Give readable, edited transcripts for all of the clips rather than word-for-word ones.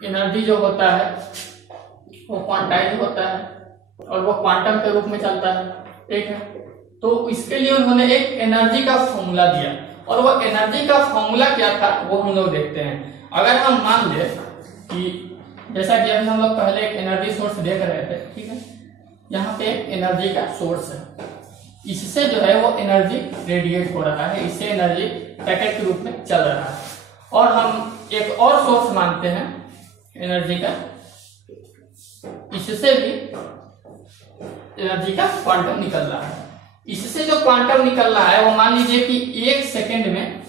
Energy जो होता है वो क्वांटाइज होता है और वो क्वांटम के रूप में चलता है, ठीक है। तो इसके लिए उन्होंने एक एनर्जी का फॉर्मूला दिया और वो एनर्जी का फॉर्मूला क्या था वो हम लोग देखते हैं। अगर हम मान ले कि जैसा कि अभी हम लोग पहले एक एनर्जी सोर्स देख रहे थे, ठीक है, यहाँ पे एक एनर्जी का सोर्स है, इससे जो है वो एनर्जी रेडिएट हो रहा है, इससे एनर्जी पैकेट के रूप में चल रहा है। और हम एक और सोर्स मानते हैं एनर्जी का, इससे भी एनर्जी का क्वांटम निकल रहा है। इससे जो क्वांटम निकल रहा है वो मान लीजिए कि 1 सेकेंड में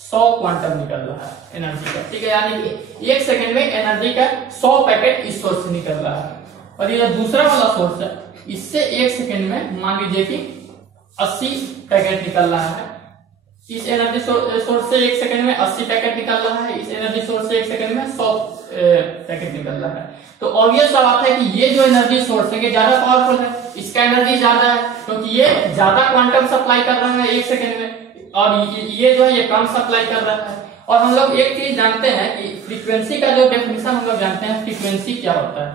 100 क्वांटम निकल रहा है एनर्जी का, ठीक है, यानी कि 1 सेकेंड में एनर्जी का 100 पैकेट इस सोर्स से निकल रहा है। और ये जो दूसरा वाला सोर्स है इससे 1 सेकेंड में मान लीजिए कि 80 पैकेट निकल रहा है। इस एनर्जी सोर्स से 1 सेकेंड में 80 पैकेट निकल रहा है, इस एनर्जी सोर्स से 1 सेकेंड में 100 पैकेट निकल रहा है। तो ऑब्वियस सा बात है कि ये जो एनर्जी सोर्स है ये ज्यादा पावरफुल है, इसका एनर्जी ज्यादा है क्योंकि ये ज्यादा क्वांटम सप्लाई कर रहा है 1 सेकेंड में, और ये जो है ये कम सप्लाई कर रहा है। और हम लोग एक चीज जानते हैं कि फ्रीक्वेंसी का जो डेफिनेशन हम लोग जानते हैं, फ्रीक्वेंसी क्या होता है।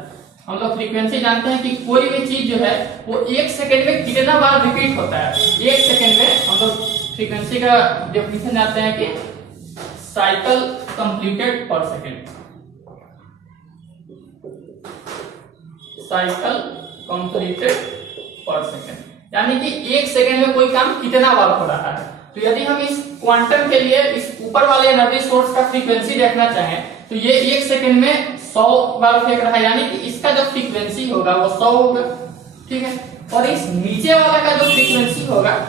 हम लोग फ्रीक्वेंसी जानते हैं कि कोई भी चीज जो है वो 1 सेकेंड में कितना बार रिपीट होता है। 1 सेकेंड में हम लोग फ्रीक्वेंसी का डेफिनेशन जानते हैं कि साइकिल कंप्लीटेड पर सेकेंड, साइकिल कंप्लीटेड पर सेकेंड, यानी कि 1 सेकेंड में कोई काम कितना बार हो रहा है। तो यदि हम इस क्वांटम के लिए इस ऊपर वाले एनर्जी सोर्स का फ्रीक्वेंसी देखना चाहें तो ये 1 सेकेंड में 100 बार फेंक रहा है, यानी कि इसका जो फ्रीक्वेंसी होगा वो 100 होगा, ठीक है। और इस नीचे वाला का जो फ्रीक्वेंसी होगा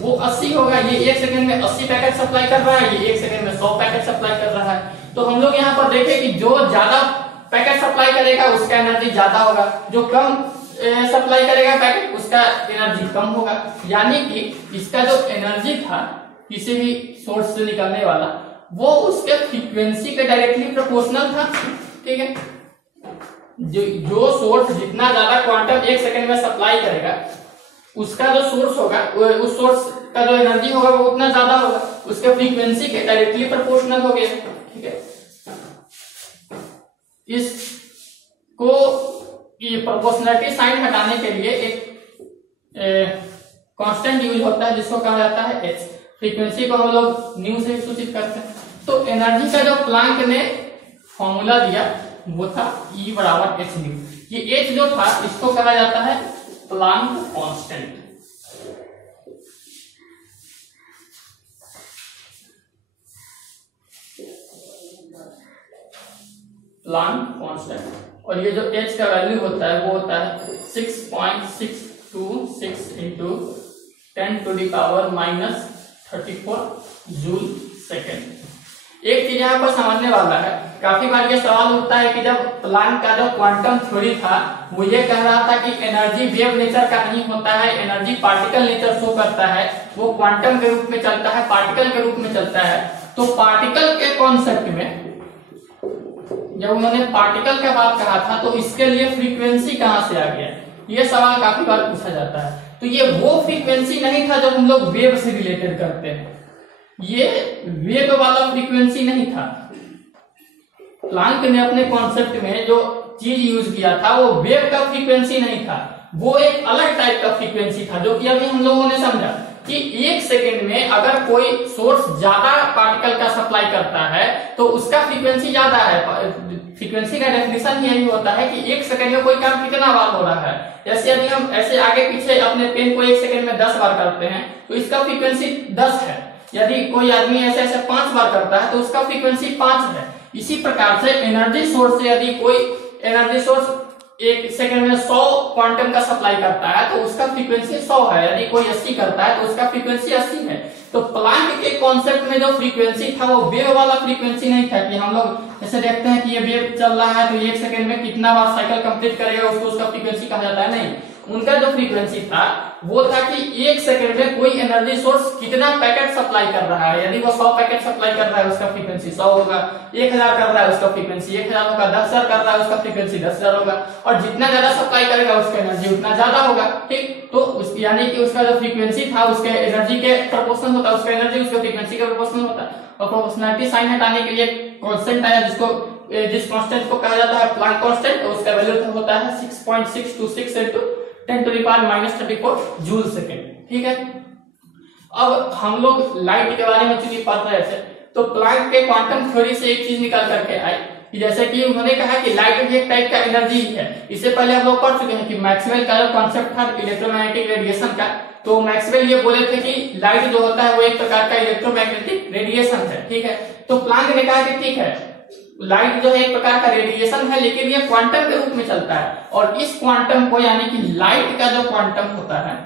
वो 80 होगा। ये 1 सेकेंड में 80 पैकेट सप्लाई कर रहा है, ये 1 सेकेंड में 100 पैकेट सप्लाई कर रहा है। तो हम लोग यहाँ पर देखें कि जो ज्यादा पैकेट सप्लाई करेगा उसका एनर्जी ज्यादा होगा, जो कम सप्लाई करेगा पैकेट उसका एनर्जी कम होगा। यानी कि इसका जो एनर्जी था किसी भी सोर्स से निकलने वाला वो उसके फ्रीक्वेंसी के डायरेक्टली प्रोपोर्शनल था, ठीक है। जो सोर्स जितना ज्यादा क्वांटम 1 सेकेंड में सप्लाई करेगा उसका जो सोर्स होगा उस सोर्स का जो एनर्जी होगा वो उतना ज्यादा होगा, उसके फ्रीक्वेंसी के डायरेक्टली प्रोपोर्शनल हो गया, ठीक है। इसको ये प्रोपोर्शनलिटी साइन हटाने के लिए एक कांस्टेंट यूज होता है जिसको कहा जाता है एच। फ्रीक्वेंसी को हम लोग न्यू से सूचित करते हैं। तो एनर्जी का जो प्लांक ने फॉर्मूला दिया वो था E बराबर एच न्यू। ये एच जो था इसको कहा जाता है प्लांक कांस्टेंट। Planck constant. और ये जो h का वैल्यू होता है वो होता है 6.626 इंटू 10⁻⁻34 जूल सेकेंड। एक चीज यहाँ पर समझने वाला है, काफी बार ये सवाल उठता है कि जब प्लांक का जो क्वांटम थ्योरी था वो ये कह रहा था कि एनर्जी वेव नेचर का नहीं होता है, एनर्जी पार्टिकल नेचर शो करता है, वो क्वांटम के रूप में चलता है, पार्टिकल के रूप में चलता है। तो पार्टिकल के कॉन्सेप्ट में जब उन्होंने पार्टिकल का बात कहा था तो इसके लिए फ्रीक्वेंसी कहां से आ गया, ये सवाल काफी बार पूछा जाता है। तो ये वो फ्रीक्वेंसी नहीं था जो हम लोग वेव से रिलेटेड करते हैं, ये वेव वाला फ्रीक्वेंसी नहीं था। प्लांक ने अपने कॉन्सेप्ट में जो चीज यूज किया था वो वेव का फ्रीक्वेंसी नहीं था, वो एक अलग टाइप का फ्रीक्वेंसी था, जो कि अभी हम लोगों ने समझा कि 1 सेकेंड में अगर कोई सोर्स ज्यादा पार्टिकल का सप्लाई करता है तो उसका फ्रीक्वेंसी ज्यादा है। फ्रीक्वेंसी का डेफिनेशन यही होता है कि 1 सेकेंड में कोई काम कितना बार हो रहा है। जैसे यदि हम ऐसे आगे पीछे अपने पेन को 1 सेकेंड में 10 बार करते हैं तो इसका फ्रीक्वेंसी 10 है। यदि कोई आदमी ऐसे ऐसे 5 बार करता है तो उसका फ्रीक्वेंसी 5 है। इसी प्रकार से एनर्जी सोर्स से यदि कोई एनर्जी सोर्स 1 सेकेंड में 100 क्वांटम का सप्लाई करता है तो उसका फ्रीक्वेंसी 100 है। यदि कोई 80 करता है तो उसका फ्रीक्वेंसी 80 है। तो प्लांक के कॉन्सेप्ट में जो फ्रीक्वेंसी था वो वेव वाला फ्रीक्वेंसी नहीं था कि हम लोग ऐसे देखते हैं कि ये वेव चल रहा है तो 1 सेकेंड में कितना बार साइकिल कंप्लीट करेगा उसको उसका फ्रीक्वेंसी कहा जाता है। नहीं, उनका जो फ्रीक्वेंसी था वो था कि 1 सेकेंड में कोई एनर्जी सोर्स कितना पैकेट सप्लाई कर रहा है। यदि वो 100 पैकेट सप्लाई कर रहा है उसका फ्रीक्वेंसी 100 होगा, 1000 कर रहा है उसका फ्रीक्वेंसी 1000 होगा, 10,000 कर रहा है उसका फ्रीक्वेंसी 10,000 होगा, और जितना ज्यादा सप्लाई करेगा उसका एनर्जी उतना ज्यादा होगा। ठीक, तो यानी कि उसका जो फ्रीक्वेंसी था उसके एनर्जी के प्रोपोर्शनल होता है, उसका एनर्जी उसके फ्रीक्वेंसी के प्रोपोर्शनल होता है। और प्रोपोर्शनलिटी साइन हटाने के लिए कांस्टेंट आया जिसको जिस कांस्टेंट को कहा जाता है प्लैंक कांस्टेंट, तो उसका वैल्यू होता है 6.626 into 10⁻⁻34 जूल सेकेंड। ठीक है, अब हम लोग लाइट के बारे में चूंकि पढ़ रहे थे, तो प्लैंक के क्वांटम थ्योरी से एक चीज निकाल करके आए कि जैसे कि उन्होंने कहा कि लाइट भी एक टाइप का एनर्जी है। इससे पहले हम लोग पढ़ चुके हैं कि मैक्सवेल का जो कॉन्सेप्ट था इलेक्ट्रोमैग्नेटिक रेडिएशन का, तो मैक्सवेल ये बोले थे कि लाइट जो होता है वो एक प्रकार का इलेक्ट्रोमैग्नेटिक रेडिएशन है। ठीक है, तो प्लैंक ने कहा कि ठीक है, लाइट जो है एक प्रकार का रेडिएशन है, लेकिन ये क्वांटम के रूप में चलता है, और इस क्वांटम को यानी कि लाइट का जो क्वांटम होता है,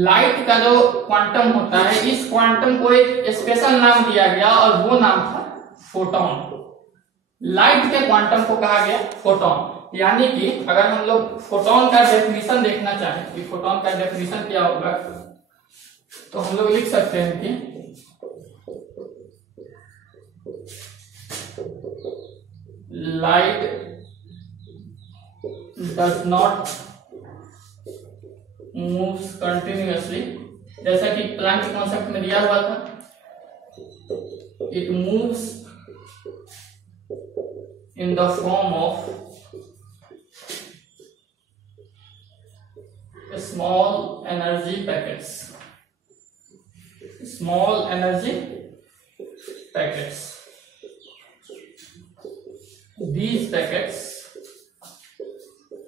लाइट का जो क्वांटम होता है, इस क्वांटम को एक स्पेशल नाम दिया गया और वो नाम था फोटॉन। लाइट के क्वांटम को कहा गया फोटॉन। यानी कि अगर हम लोग फोटॉन का डेफिनेशन देखना चाहें कि फोटॉन का डेफिनेशन क्या होगा, तो हम लोग लिख सकते हैं कि light does not moves continuously, जैसा कि प्लैंक के कॉन्सेप्ट में दिया हुआ था, it moves in the form of small energy packets, small energy packets. These packets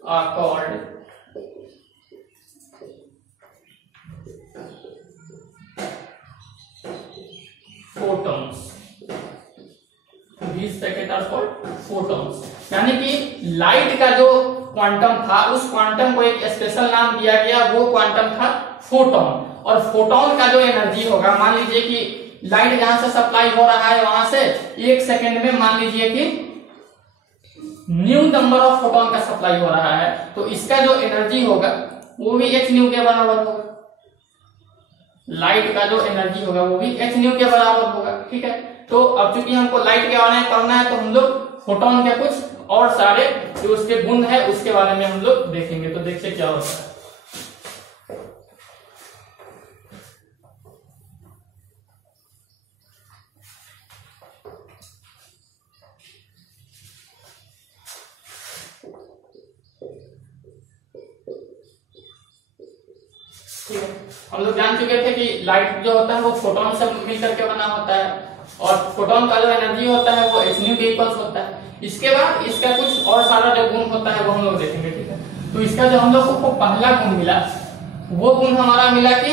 are called photons. These packets are called photons. यानी कि लाइट का जो क्वांटम था, उस क्वांटम को एक स्पेशल नाम दिया गया, वो क्वांटम था फोटॉन। और फोटॉन का जो एनर्जी होगा, मान लीजिए कि लाइट जहां से सप्लाई हो रहा है वहां से 1 सेकेंड में मान लीजिए कि न्यू नंबर ऑफ फोटोन का सप्लाई हो रहा है, तो इसका जो एनर्जी होगा वो भी h न्यू के बराबर होगा। लाइट का जो एनर्जी होगा वो भी h न्यू के बराबर होगा। ठीक है, तो अब चूंकि हमको लाइट के बारे में पढ़ना है, तो हम लोग फोटोन के कुछ और सारे जो उसके गुण है उसके बारे में हम लोग देखेंगे। तो देखिए क्या होता है। हम लोग जान चुके थे कि लाइट जो होता है वो फोटोन से मिलकर के बना होता है, और फोटोन का जो एनर्जी होता है वो h न्यू के इक्वल्स होता है। इसके बाद इसका कुछ और सारा जो गुण होता है वो हम लोग देखेंगे। ठीक है, तो इसका जो हम लोग को पहला गुण मिला, वो गुण हमारा मिला कि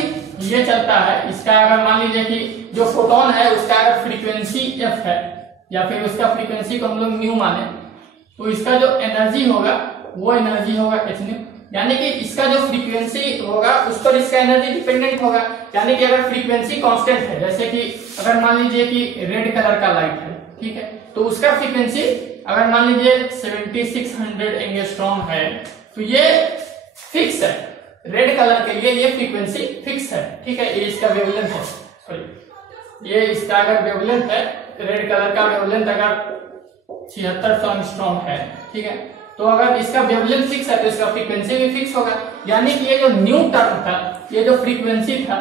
ये चलता है, इसका अगर मान लीजिए कि जो फोटोन है उसका अगर फ्रीक्वेंसी f है, या फिर उसका फ्रीक्वेंसी को हम लोग न्यू माने, तो इसका जो एनर्जी होगा वो एनर्जी होगा h न्यू। यानी कि इसका जो फ्रीक्वेंसी होगा उस पर इसका एनर्जी डिपेंडेंट होगा। यानी कि अगर फ्रीक्वेंसी कांस्टेंट है, जैसे कि अगर मान लीजिए कि रेड कलर का लाइट है, ठीक है, तो उसका फ्रीक्वेंसी अगर मान लीजिए 7600 एंगस्ट्रॉम है, तो ये फिक्स है। रेड कलर के लिए ये फ्रीक्वेंसी फिक्स है। ठीक है, ये इसका वेवलेंथ है, सॉरी ये इसका अगर वेवलेंथ है, रेड कलर का वेवलेंथ अगर 7600 एंगस्ट्रॉम है, ठीक है, तो अगर इसका वेवलेंथ फिक्स है तो इसका फ्रीक्वेंसी भी फिक्स होगा। यानी कि ये जो न्यू टर्म था, ये जो फ्रीक्वेंसी था,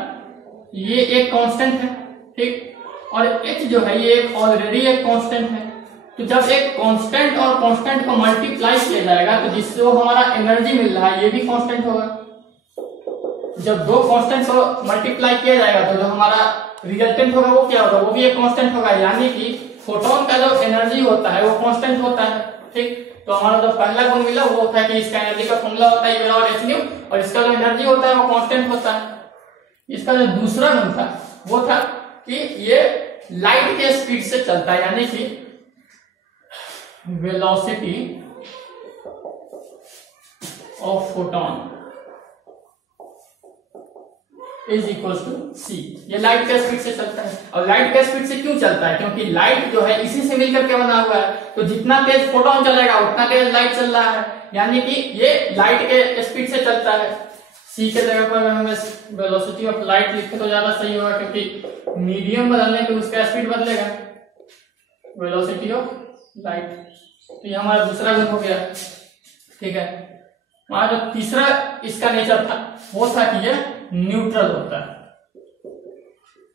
ये एक कांस्टेंट है। ठीक, और h जो है ये ऑलरेडी एक कांस्टेंट है। तो जब एक कांस्टेंट और कांस्टेंट को मल्टीप्लाई किया जाएगा तो जिससे वो हमारा एनर्जी मिल रहा है ये भी कांस्टेंट होगा। जब दो कांस्टेंट को मल्टीप्लाई किया जाएगा तो जो हमारा रिजल्टेंट होगा वो क्या होगा, वो भी एक कांस्टेंट होगा। यानी कि फोटोन का जो एनर्जी होता है वो कांस्टेंट होता है। ठीक, तो हमारा जो पहला गुण मिला वो होता है कि इसका एनर्जी का फॉर्मूला होता है बराबर h न्यू, और इसका जो एनर्जी होता है वो कांस्टेंट होता है। इसका जो दूसरा गुण था वो था कि ये लाइट के स्पीड से चलता है, यानी कि velocity of photon is equal to c। ये लाइट के स्पीड से चलता है। और लाइट के स्पीड से क्यों चलता है, क्योंकि लाइट जो है इसी से मिलकर के बना हुआ है, तो जितना तेज फोटोन चलेगा उतना तेज लाइट चल रहा है। यानी कि ये लाइट के स्पीड से चलता है। c के जगह पर अगर हमें वेलोसिटी ऑफ लाइट लिखे तो ज्यादा सही होगा, क्योंकि मीडियम बदलने पे उसका स्पीड बदलेगा, वेलोसिटी ऑफ लाइट। तो ये हमारा दूसरा गुण हो गया। ठीक है, वहां जो तीसरा इसका नेचर था वो था कि ये न्यूट्रल होता है।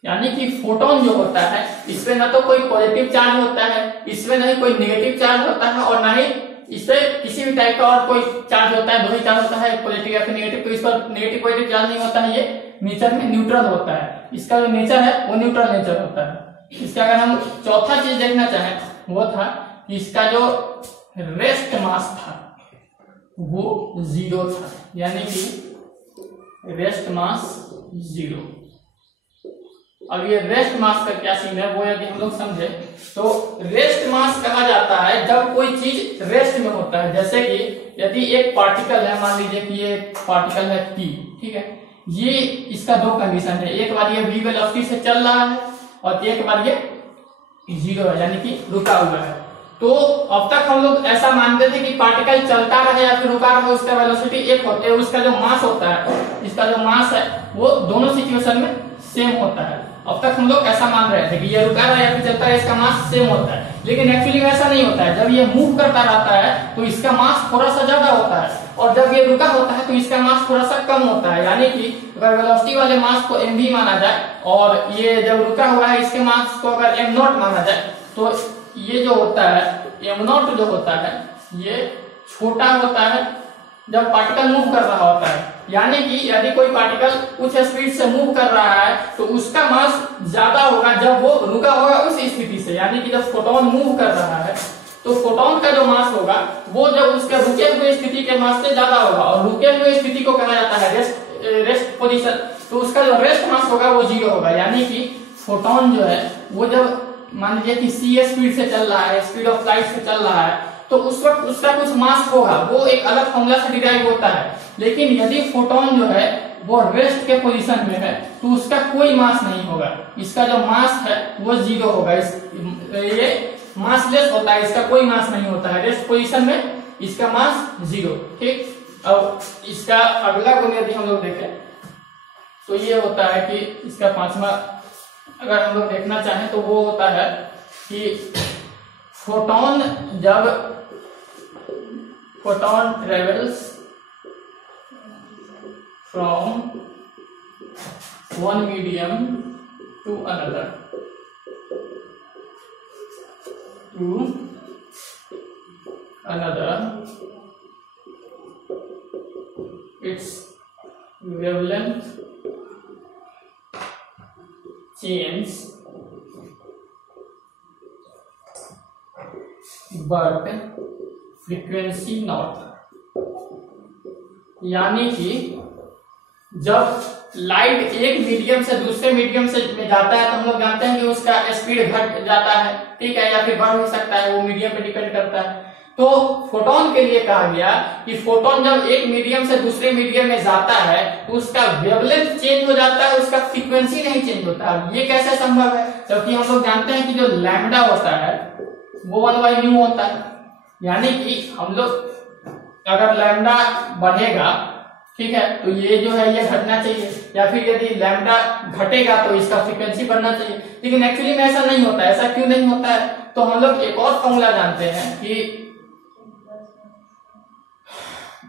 यानी कि फोटोन जो होता है इसमें ना तो कोई पॉजिटिव चार्ज होता है, इसमें नहीं कोई नेगेटिव चार्ज होता है, और ना ही इससे किसी भी टाइप का और कोई चार्ज होता है, दो ही चार्ज होता है, पॉजिटिव या फिर नेगेटिव। तो इस पर नेगेटिव पॉजिटिव चार्ज नहीं होता है, ये नेचर में न्यूट्रल होता है। इसका जो नेचर है वो न्यूट्रल नेचर होता है। इसका अगर हम चौथा चीज देखना चाहें वो था कि इसका जो रेस्ट मास था वो 0 था, यानी कि रेस्ट मास 0। अब ये रेस्ट मास का क्या सीन है वो यदि हम लोग समझे तो रेस्ट मास कहा जाता है जब कोई चीज रेस्ट में होता है। जैसे कि यदि एक पार्टिकल है, मान लीजिए कि ये पार्टिकल है P, ठीक है, ये इसका दो कंडीशन है, एक बार ये v वेलोसिटी से चल रहा है और एक बार ये 0 है, यानी कि रुका हुआ है। तो अब तक हम लोग ऐसा मानते थे कि पार्टिकल चलता रहे या फिर रुका रहे, उसका वेलोसिटी एक होती है, उसका जो मास होता है, इसका जो मास है वो दोनों सिचुएशन में सेम होता है। अब तक हम लोग ऐसा मान रहे थे कि ये रुका रहा है या फिर चलता है, इसका मास सेम होता है, लेकिन एक्चुअली में ऐसा नहीं होता है। जब ये मूव करता रहता है तो इसका मास थोड़ा सा ज्यादा होता है, और जब ये रुका होता है तो इसका मास थोड़ा सा कम होता है। यानी कि अगर वेलोसिटी वाले मास को mv माना जाए और ये जब रुका हुआ है इसके मास को अगर m0 माना जाए, तो ये जो होता है m0 जो होता है ये छोटा होता है जब पार्टिकल मूव कर रहा होता है। यानी कि यदि कोई पार्टिकल कुछ स्पीड से मूव कर रहा है तो उसका मास ज्यादा होगा जब वो रुका होगा उस स्थिति से। यानी कि जब फोटोन मूव कर रहा है तो फोटोन का जो मास होगा वो जब उसके रुके हुए स्थिति के मास से ज्यादा होगा, और रुके हुए स्थिति को कहा जाता है रेस्ट पोजीशन। तो उसका जो रेस्ट मास होगा वो 0 होगा। यानी कि फोटोन जो है वो जब मान लीजिए कि c स्पीड से चल रहा है, स्पीड ऑफ लाइट से चल रहा है, तो उस वक्त उसका कुछ मास होगा, वो एक अलग फॉर्मूला से डिराइव होता है। लेकिन यदि फोटोन जो है वो रेस्ट के पोजीशन में है तो उसका कोई मास नहीं होगा, इसका जो मास है वो 0 होगा। ये मासलेस होता है, इसका कोई मास नहीं होता है, रेस्ट पोजीशन में इसका मास 0। ठीक, अब इसका अगला गुण यदि हम लोग देखें तो ये होता है कि इसका पांचवा अगर हम लोग देखना चाहें तो वो होता है कि फोटोन जब photon travels from one medium to another its wavelength change but frequency not। यानी कि जब लाइट एक मीडियम से दूसरे मीडियम से में जाता है तो हम लोग जानते हैं कि उसका स्पीड घट जाता है, ठीक है, या फिर बढ़ भी सकता है, वो मीडियम पे डिपेंड करता है। तो फोटोन के लिए कहा गया कि फोटोन जब एक मीडियम से दूसरे मीडियम में जाता है तो उसका वेवलेंथ चेंज हो जाता है, उसका फ्रीक्वेंसी नहीं चेंज होता। ये कैसे संभव है? जबकि हम लोग जानते हैं कि जो लैम्डा होता है वो 1/μ होता है। यानी कि हम लोग अगर लैम्डा बढ़ेगा, ठीक है, तो ये जो है ये घटना चाहिए, या फिर यदि लैम्डा घटेगा तो इसका फ्रीक्वेंसी बढ़ना चाहिए। लेकिन एक्चुअली में ऐसा नहीं होता है। ऐसा क्यों नहीं होता है? तो हम लोग एक और फॉर्मूला जानते हैं कि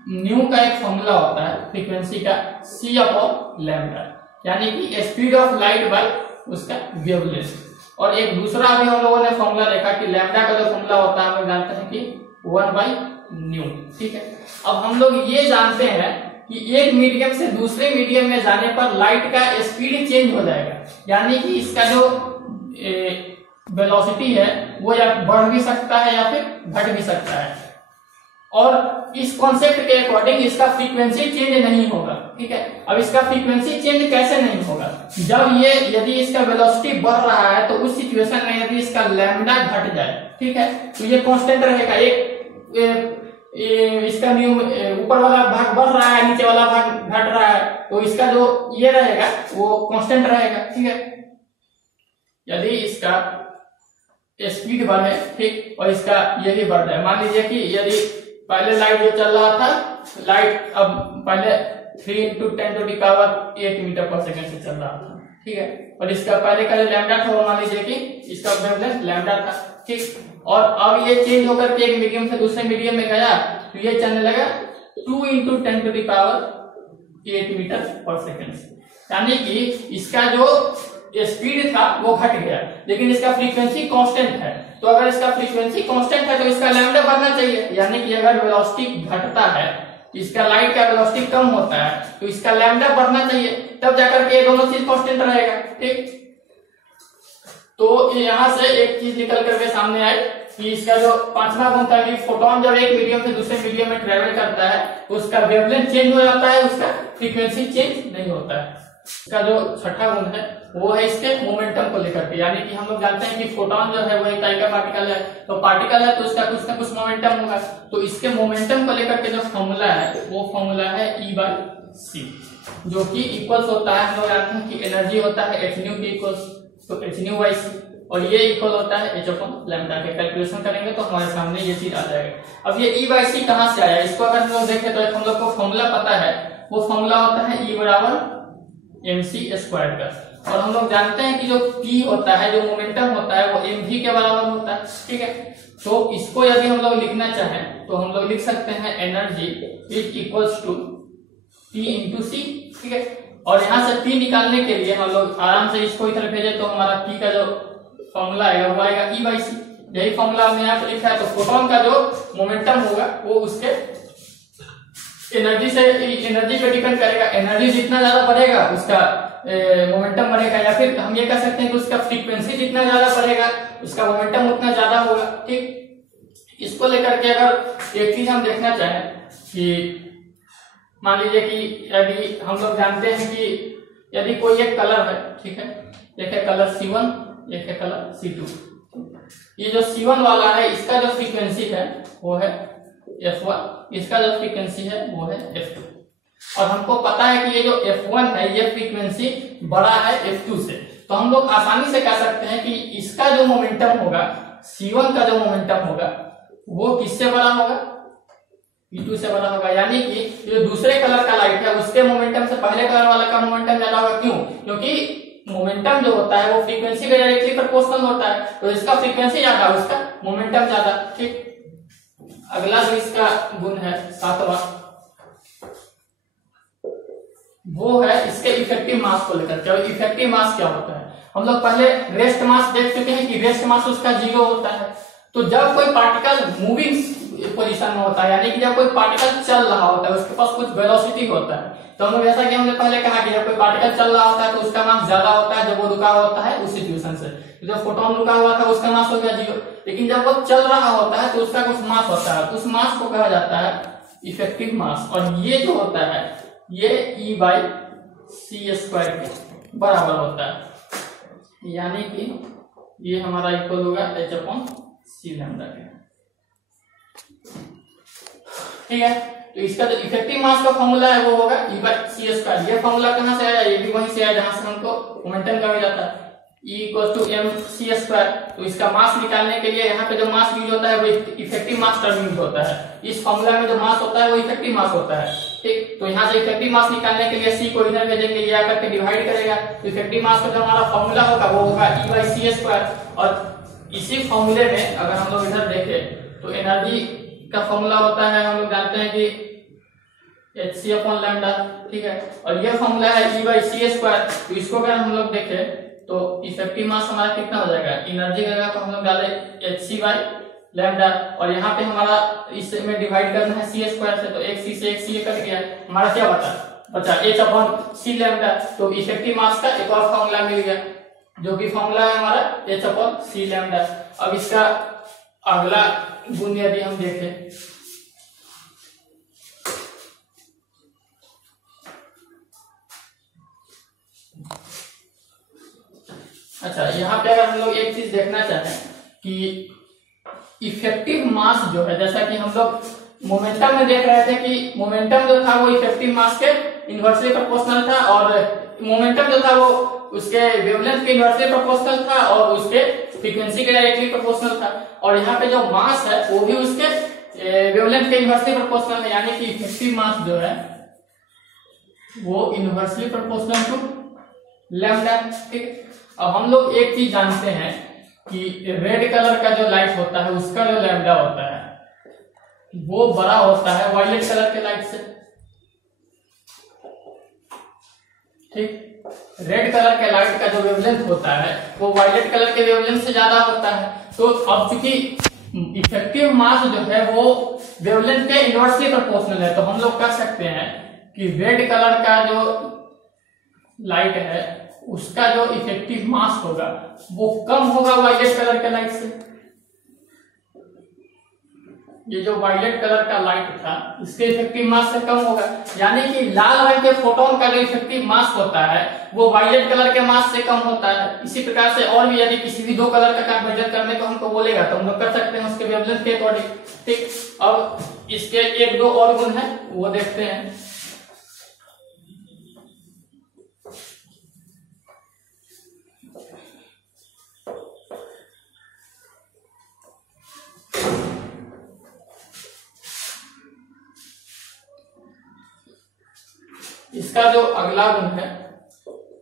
न्यू का एक फॉर्मूला होता है फ्रीक्वेंसी का c/λ, यानी कि स्पीड ऑफ लाइट बाय उसका वेवलेंथ। और एक दूसरा अभी हम लोगों ने फॉर्मूला देखा कि लैम्डा का जो फॉर्मूला होता है हम लोग जानते हैं कि 1/μ। ठीक है, अब हम लोग ये जानते हैं कि एक मीडियम से दूसरे मीडियम में जाने पर लाइट का स्पीड चेंज हो जाएगा, यानी कि इसका जो वेलोसिटी है वो या बढ़ भी सकता है या फिर घट भी सकता है। और इस कॉन्सेप्ट के अकॉर्डिंग इसका फ्रीक्वेंसी चेंज नहीं होगा। ठीक है, अब इसका फ्रीक्वेंसी चेंज कैसे नहीं होगा? जब ये यदि इसका वेलोसिटी बढ़ रहा है तो उस सिचुएशन में यदि इसका लैम्डा घट जाए, ठीक है, तो ये कांस्टेंट रहेगा। इसका ऊपर वाला भाग बढ़ रहा है, नीचे वाला भाग घट रहा है, तो इसका जो ये रहेगा वो कांस्टेंट रहेगा। ठीक है, यदि इसका स्पीड बढ़े, ठीक, और इसका ये भी बढ़ जाए। मान लीजिए कि यदि पहले लाइट जो चल रहा था, लाइट अब पहले 3 × 10⁸ मीटर पर सेकंड से चल रहा था, ठीक है, और इसका पहले का जो लैम्डा था वो मान लीजिए कि इसका वेवलेंथ लैम्डा था, ठीक, और अब ये चेंज होकर के एक मीडियम से दूसरे मीडियम में गया तो ये चलने लगा 2 × 10⁸ मीटर पर सेकंड। यानी कि इसका जो स्पीड था वो घट गया, लेकिन इसका फ्रीक्वेंसी कांस्टेंट है। तो अगर इसका फ्रीक्वेंसी कांस्टेंट है तो इसका लैम्डा बढ़ना चाहिए, यानी कि अगर वेलोसिटी घटता है, इसका लाइट का वेलोसिटी कम होता है, तो इसका लैम्डा बढ़ना चाहिए, तब जाकर के ये दोनों चीज कांस्टेंट रहेगा। ठीक, तो यहां से एक चीज निकल करके सामने आई कि इसका जो पांचवा गुण था कि फोटोन जब एक मीडियम से दूसरे मीडियम में ट्रेवल करता है तो उसका वेवलेंथ चेंज हो जाता है, उसका फ्रीक्वेंसी चेंज नहीं होता है। इसका जो छठा गुण है वो है इसके मोमेंटम को लेकर के, यानी कि हम लोग जानते हैं कि फोटोन जो है वो एक टाइप का पार्टिकल है, तो पार्टिकल है तो उसका कुछ ना कुछ मोमेंटम होगा। तो इसके मोमेंटम को लेकर के जो फॉर्मूला है वो फॉर्मूला है E/c, जो कि इक्वल्स होता है, हम लोग जानते हैं कि एनर्जी होता है hν के इक्वल्स, तो hν/c, और ये इक्वल होता है h/λ के। कैलकुलेशन करेंगे तो हमारे सामने ये चीज आ जाएगा। अब ये E/c कहां से आया, इसको अगर हम लोग देखें तो हम लोग को फॉर्मूला पता है, वो फॉर्मूला होता है E = mc² का, और हम लोग जानते हैं कि जो p होता है, जो मोमेंटम होता है वो mv के बराबर होता है। ठीक है, तो इसको यदि हम लोग लिखना चाहें तो हम लोग लिख सकते हैं energy is equals to p × c। ठीक है, और यहाँ से p निकालने के लिए हम लोग आराम से इसको इधर भेजे तो हमारा p का जो फॉर्मूला आएगा वो आएगा E/c। यही फॉर्मूला हमने यहाँ पे लिखा है। तो फोटोन का जो मोमेंटम होगा वो उसके एनर्जी पे डिपेंड करेगा। एनर्जी जितना ज्यादा बढ़ेगा उसका मोमेंटम बढ़ेगा, या फिर हम ये कह सकते हैं कि उसका फ्रीक्वेंसी जितना ज्यादा बढ़ेगा उसका मोमेंटम उतना ज्यादा होगा। ठीक, इसको लेकर के अगर एक चीज हम देखना चाहें कि मान लीजिए कि यदि हम लोग जानते हैं कि यदि कोई एक कलर है, ठीक है, एक है कलर C1, एक है कलर C2। ये जो C1 वाला है इसका जो फ्रीक्वेंसी है वो है F1, इसका जो फ्रीक्वेंसी है वो है F2, और हमको पता है कि ये जो F1 है ये फ्रीक्वेंसी बड़ा है F2 से, तो हम लोग आसानी से कह सकते हैं कि इसका जो मोमेंटम होगा, C1 का जो मोमेंटम होगा वो किससे बड़ा होगा, P2 से बड़ा होगा। यानी कि जो दूसरे कलर का लाइट है उसके मोमेंटम से पहले कलर वाला का मोमेंटम ज्यादा होगा। क्यों? क्योंकि मोमेंटम जो होता है वो फ्रीक्वेंसी के डायरेक्टली प्रोपोर्शनल होता है, तो इसका फ्रीक्वेंसी ज्यादा, उसका मोमेंटम ज्यादा। ठीक, अगला जो इसका गुण है सातवां, वो है इसके इफेक्टिव मास को लेकर के। इफेक्टिव मास क्या होता है, हम लोग पहले रेस्ट मास देख चुके हैं कि रेस्ट मास उसका 0 होता है। तो जब कोई पार्टिकल मूविंग पोजीशन में होता है, यानी कि जब कोई पार्टिकल चल रहा होता है उसके पास कुछ वेलोसिटी होता है, तो हम लोग जैसा कि हमने पहले कहा कि जब कोई पार्टिकल चल रहा होता है तो उसका मास ज्यादा होता है जब वो रुका होता है उस सिचुएशन से। तो जब फोटोन रुका हुआ था उसका मास हो गया 0, लेकिन जब वो चल रहा होता है तो उसका कुछ मास होता है, तो उस मास को कहा जाता है इफेक्टिव मास, और ये जो होता है ये E/c² के बराबर होता है, यानी कि ये हमारा इक्वल होगा h/c के। ठीक है, तो इसका जो इफेक्टिव मास का फॉर्मूला है वो होगा E/c²। ये फॉर्मूला कहां से आया, ये भी वहीं से आया जहां से हमको मोमेंटम का मिला था, E = mc²। तो इसका मास निकालने के लिए यहाँ पे जो मास यूज होता है वो इफेक्टिव मास टर्म यूज होता है। इस फॉर्मूला में जो मास होता है वो इफेक्टिव मास होता है। ठीक, तो यहाँ से इफेक्टिव मास निकालने के लिए c को इधर भेजेंगे, ये आकर के डिवाइड करेगा, तो इफेक्टिव मास का जो हमारा फॉर्मूला होगा वो होगा E/c²। और इसी फॉर्मूले में अगर हम लोग इधर देखें तो एनर्जी का फॉर्मूला होता है, हम लोग जानते हैं कि hc/λ। ठीक है, और ये फॉर्मूला है E/c²। तो इसको अगर हम लोग देखें तो इफेक्टिव मास हमारा कितना हो जाएगा, एनर्जी का जगह पर हम लोग डाले hc/λ, और यहाँ पे हमारा इसमें डिवाइड करना है c² से, तो एक c से एक c कट गया, हमारा क्या बचा h/c²। तो इफेक्टिव मास का एक और फॉर्मूला मिल गया जो कि फॉर्मूला है हमारा h/c²। अब इसका अगला गुण यदि हम देखें अच्छा, यहाँ पे अगर हम लोग एक चीज देखना चाहें कि इफेक्टिव मास जो है, जैसा कि हम लोग मोमेंटम में देख रहे थे कि मोमेंटम जो था वो इफेक्टिव मास के इनवर्सली प्रोपोर्शनल था, और मोमेंटम जो था वो उसके वेवलेंथ के इनवर्सली प्रोपोर्शनल था और उसके फ्रीक्वेंसी के डायरेक्टली प्रोपोर्शनल था। और यहाँ पे जो मास है वो भी उसके वेवलेंथ के इनवर्सली प्रोपोर्शनल है, यानी कि इफेक्टिव मास जो है वो इनवर्सली प्रोपोर्शनल टू लैम्डा। ठीक, अब हम लोग एक चीज जानते हैं कि रेड कलर का जो लाइट होता है उसका जो लैम्डा होता है वो बड़ा होता है वायलेट कलर के लाइट से। ठीक, रेड कलर के लाइट का जो वेवलेंथ होता है वो वायलेट कलर के वेवलेंथ से ज्यादा होता है। तो अब चूंकि इफेक्टिव मास जो है वो वेवलेंथ के इनवर्सली प्रोपोर्शनल है, तो हम लोग कह सकते हैं कि रेड कलर का जो लाइट है उसका जो इफेक्टिव मास होगा वो कम होगा वायलेट कलर के लाइट से। ये जो वायलेट कलर का लाइट था इसके इफेक्टिव मास से कम होगा, यानी कि लाल रंग के फोटोन का जो इफेक्टिव मास होता है वो वायलेट कलर के मास से कम होता है। इसी प्रकार से और भी यदि किसी भी दो कलर का कंपैरिजन करने को हमको बोलेगा तो हम लोग कर सकते हैं उसके वेवलेंथ के अकॉर्डिंग। ठीक, अब इसके एक दो और गुण है वो देखते हैं। इसका जो अगला गुण है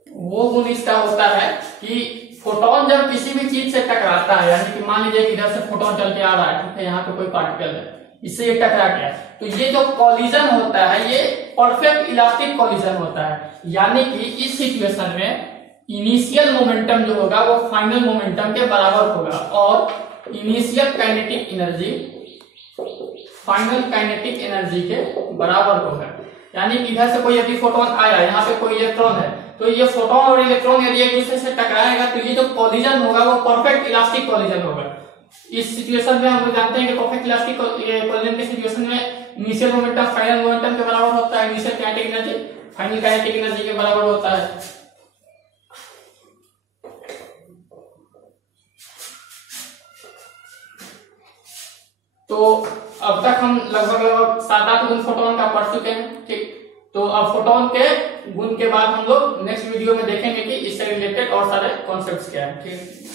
वो गुण इसका होता है कि फोटोन जब किसी भी चीज से टकराता है, यानी कि मान लीजिए इधर से फोटोन चल के आ रहा है, ठीक है, यहाँ पे कोई पार्टिकल है, इससे ये टकरा गया, तो ये जो कॉलिजन होता है ये परफेक्ट इलास्टिक कॉलिजन होता है। यानी कि इस सिचुएशन में इनिशियल मोमेंटम जो होगा वो फाइनल मोमेंटम के बराबर होगा और initial kinetic energy final kinetic energy के बराबर होगा। यानी इधर से कोई यदि फोटोन आया, यहाँ पे कोई इलेक्ट्रॉन है, तो ये फोटोन और इलेक्ट्रॉन यदि एक दूसरे से टकराएगा तो ये जो कॉलिजन होगा वो परफेक्ट इलास्टिक कॉलिजन होगा। इस सिचुएशन में हम लोग जानते हैं कि परफेक्ट इलास्टिक कॉलिजन के सिचुएशन में इनिशियल मोमेंटम फाइनल मोमेंटम के बराबर होता है, initial kinetic energy final kinetic energy के बराबर होता है। तो अब तक हम लगभग 7-8 गुण फोटोन का पढ़ चुके हैं। ठीक, तो अब फोटोन के गुण के बाद हम लोग नेक्स्ट वीडियो में देखेंगे कि इससे रिलेटेड और सारे कॉन्सेप्ट्स क्या है। ठीक।